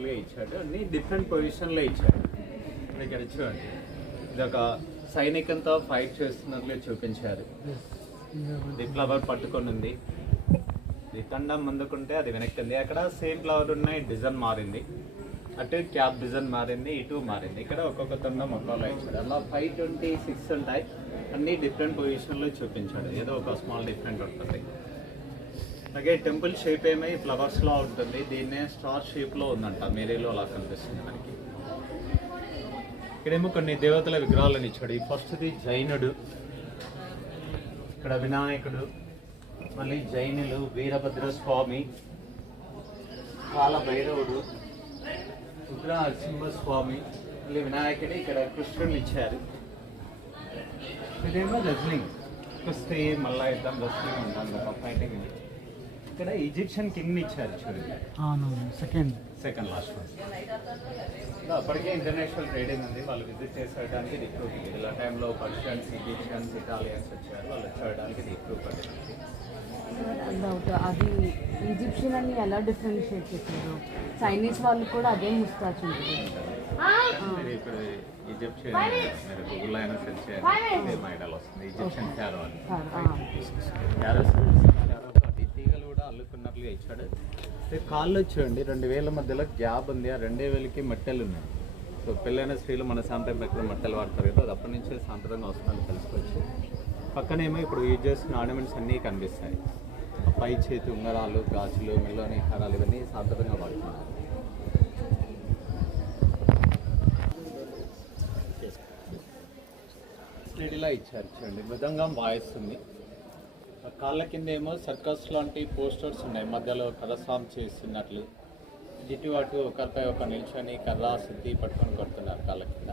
ఉన్నట్లుగా ఇచ్చాడు. అన్ని డిఫరెంట్ పొజిషన్లో ఇచ్చాడు. ఇక్కడ చూడండి, ఇది ఒక సైనికంతో ఫైట్ చేస్తున్నట్లు చూపించారు. ఇది ఫ్లవర్ పట్టుకొని ఉంది. ఇది తండం ముందుకుంటే అది వెనక్కి ఉంది. అక్కడ సేమ్ ఫ్లవర్ ఉన్నాయి, డిజైన్ మారింది. అటు క్యాప్ డిజైన్ మారింది, ఇటు మారింది. ఇక్కడ ఒక్కొక్క తండం ఒక్కోలా ఇచ్చాడు. అలా 526 ఉంటాయి. అన్ని డిఫరెంట్ పొజిషన్లో చూపించాడు. ఏదో ఒక స్మాల్ డిఫరెంట్ ఉంటుంది. అలాగే టెంపుల్ షేప్ ఏమై ఫ్లవర్స్లో ఉంటుంది. దీన్నే స్టార్ షేప్లో ఉందంట. మేరీలో అలా కనిపిస్తుంది మనకి. ఇక్కడేమో కొన్ని దేవతల విగ్రహాలను ఇచ్చాడు. ఈ ఫస్ట్ది జైనుడు, ఇక్కడ వినాయకుడు, మళ్ళీ జైనులు, వీరభద్ర స్వామి, కాలభైరవుడు, రుద్ర నరసింహస్వామి, మళ్ళీ వినాయకుడు, ఇక్కడ కృష్ణుడిని ఇచ్చారు. ఇదేమో రెజ్లింగ్, కుస్తీ మళ్ళా యుద్ధం రెజ్లింగ్ ఉంటుంది ఒక ఫైటింగ్. ఇక్కడ ఈజిప్షియన్ కింగ్ని ఇచ్చారు చూడండి. Second last one. అప్పటికే ఇంటర్నేషనల్ ట్రేడింగ్ ఉంది. వాళ్ళు విజిట్ చేసేయడానికి ఇది ప్రూఫ్. ఇలా టైంలో పర్షియన్స్, ఈజిప్షియన్స్, ఇటాలియన్స్ వచ్చారు. వాళ్ళు వచ్చేయడానికి ఇది ప్రూఫ్ పట్టింది. డౌట్, అది ఈజిప్షియన్ అని ఎలా డిఫరెన్షియేట్ చేశారు? చైనీస్ వాళ్ళు కూడా అదే ముస్తాచు ఉంటుంది. ఇప్పుడు ఈజిప్షియన్ మీరు గూగుల్లో అయినా సెర్చ్ చేయండి, ఐడల్ వస్తుంది. ఈజిప్షియన్ క్యారో అని. తీగలు కూడా అల్లుకున్నట్లుగా ఇచ్చాడు. కాళ్ళు చూడండి, 2000 మధ్యలో గ్యాప్ ఉంది. ఆ 2000కి మట్టెలు ఉన్నాయి. సో పెళ్ళైన స్త్రీలు మన సాంప్రదాయం ప్రకారం మట్టెలు వాడతారు కదా, అది అప్పటి నుంచే సాంప్రదాయంగా వస్తుందని తెలుసుకోవచ్చు. పక్కనేమో ఇప్పుడు యూజ్ చేస్తున్న ఆర్నమెంట్స్ అన్నీ కనిపిస్తాయి. పై చేతి ఉంగరాలు, గాజులు, మెల్లోని హారాలు, ఇవన్నీ సాంప్రదాయంగా వాడుతున్నారు. స్టడీలా ఇచ్చారు చూడండి, మృదంగం వాయిస్తుంది. కాళ్ళ కింద ఏమో సర్కస్ లాంటి పోస్టర్స్ ఉన్నాయి, మధ్యలో కరసాం చేస్తున్నట్లు. ఇటు అటు ఒకరిపై ఒక నిల్చొని కర్ర సిద్ధి పట్టుకొని కొడుతున్నారు కాళ్ళ కింద.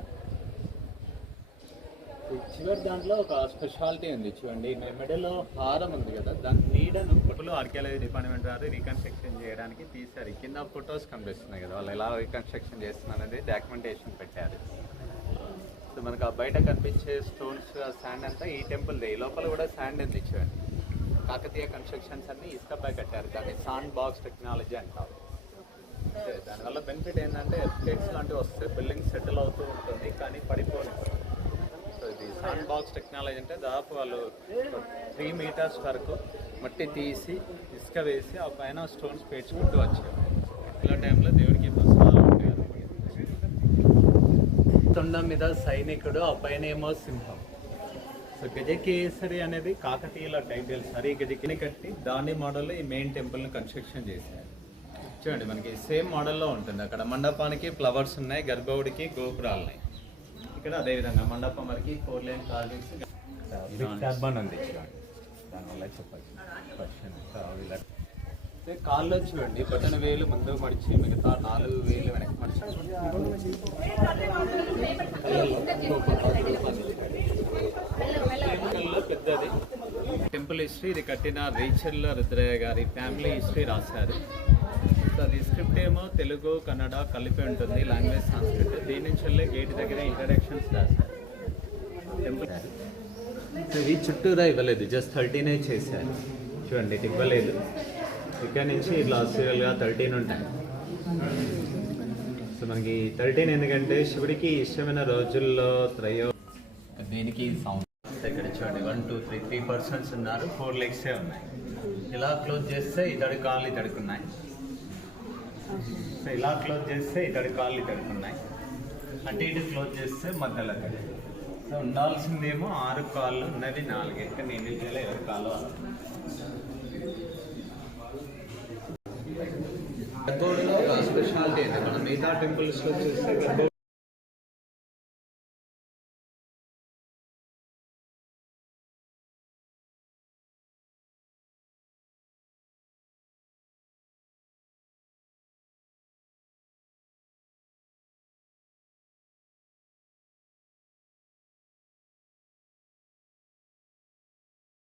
చివరి దాంట్లో ఒక స్పెషాలిటీ ఉంది చూడండి, మెడలో హారం ఉంది కదా, దాని నీడను ఫోటోలో ఆర్కియాలజీ డిపార్ట్మెంట్ వారు రీకన్స్ట్రక్షన్ చేయడానికి తీశారు. కింద ఫొటోస్ కనిపిస్తున్నాయి కదా, వాళ్ళు ఎలా రీకన్స్ట్రక్షన్ చేస్తున్నారు అనేది డాక్యుమెంటేషన్ పెట్టారు. సో మనకు ఆ బయట కనిపించే స్టోన్స్, శాండ్ అంతా ఈ టెంపుల్దే. ఈ లోపల కూడా శాండ్ ఉంది చూడండి. కాకతీయ కన్స్ట్రక్షన్స్ అన్ని ఇసుకపై కట్టారు. దాన్ని సాండ్ బాక్స్ టెక్నాలజీ అంటారు. దానివల్ల బెనిఫిట్ ఏంటంటే ఎర్త్క్వేక్స్ లాంటివి వస్తాయి, బిల్డింగ్ సెటిల్ అవుతూ ఉంటుంది కానీ పడిపోదు. సో ఇది సాండ్ బాక్స్ టెక్నాలజీ అంటే దాదాపు వాళ్ళు 3 మీటర్స్ వరకు మట్టి తీసి ఇసుక వేసి ఆ పైన స్టోన్స్ పేర్చుకుంటూ వచ్చారు. ఇలా టైంలో దేవుడికి ప్రసాదాలు ఉంటాయి. తొండం మీద సైనికుడు, ఆ పైన ఏమో సింహం. సో గజకేసరి అనేది కాకతీయుల టైటిల్. సరే గజకిని కట్టి దాని మోడల్లో ఈ మెయిన్ టెంపుల్ని కన్స్ట్రక్షన్ చేశారు. చూడండి మనకి సేమ్ మోడల్లో ఉంటుంది. అక్కడ మండపానికి ఫ్లవర్స్ ఉన్నాయి, గర్భగుడికి గోపురాలు ఉన్నాయి. ఇక్కడ అదేవిధంగా మండపం వరకు 4 లైన్ కార్వింగ్స్ టర్బన్ ఉంది చూడండి. దానివల్ల చెప్పచ్చు క్వశ్చన్. కాళ్ళు చూడండి, బటన్ వేలు ముందుకు మడిచి మిగతా 4 వేలు వెనక్కి మడిచి పెద్దది టెంపుల్ హిస్టరీ. ఇది కట్టిన రేచర్ల రుద్రయ్య గారి ఫ్యామిలీ హిస్టరీ రాశారు. సో అది స్క్రిప్ట్ ఏమో తెలుగు, కన్నడ కలిపి ఉంటుంది, లాంగ్వేజ్ సంస్కృత్. దీని నుంచి వెళ్ళే గేట్ దగ్గర ఇంట్రడక్షన్స్ రాశారు టెంపుల్. సో ఈ చుట్టూరా ఇవ్వలేదు, జస్ట్ 13 చేశారు చూడండి, ఇది ఇవ్వలేదు. ఇక్కడ నుంచి ఇట్లా సీరియల్గా 13 ఉంటాయి. సో మనకి 13 ఎందుకంటే శివుడికి ఇష్టమైన రోజుల్లో దీనికి సౌండ్. ఇక్కడ చూడండి 1 2 3 పర్సన్స్ ఉన్నారు, 4 లెగ్సే ఉన్నాయి. ఇలా క్లోజ్ చేస్తే ఇతడి కాళ్ళు ఇతడుకున్నాయి. సో ఇలా క్లోజ్ చేస్తే ఇతడి కాళ్ళు ఇతడుకున్నాయి. అటు ఇటు క్లోజ్ చేస్తే మధ్యలో తడి. సో ఉండాల్సిందేమో 6 కాళ్ళు, ఉన్నది 4. ఇక్కడ నేను 7 కాళ్ళు. గర్భగుడిలో స్పెషాలిటీ అయితే మనం మిగతా టెంపుల్స్లో చూస్తే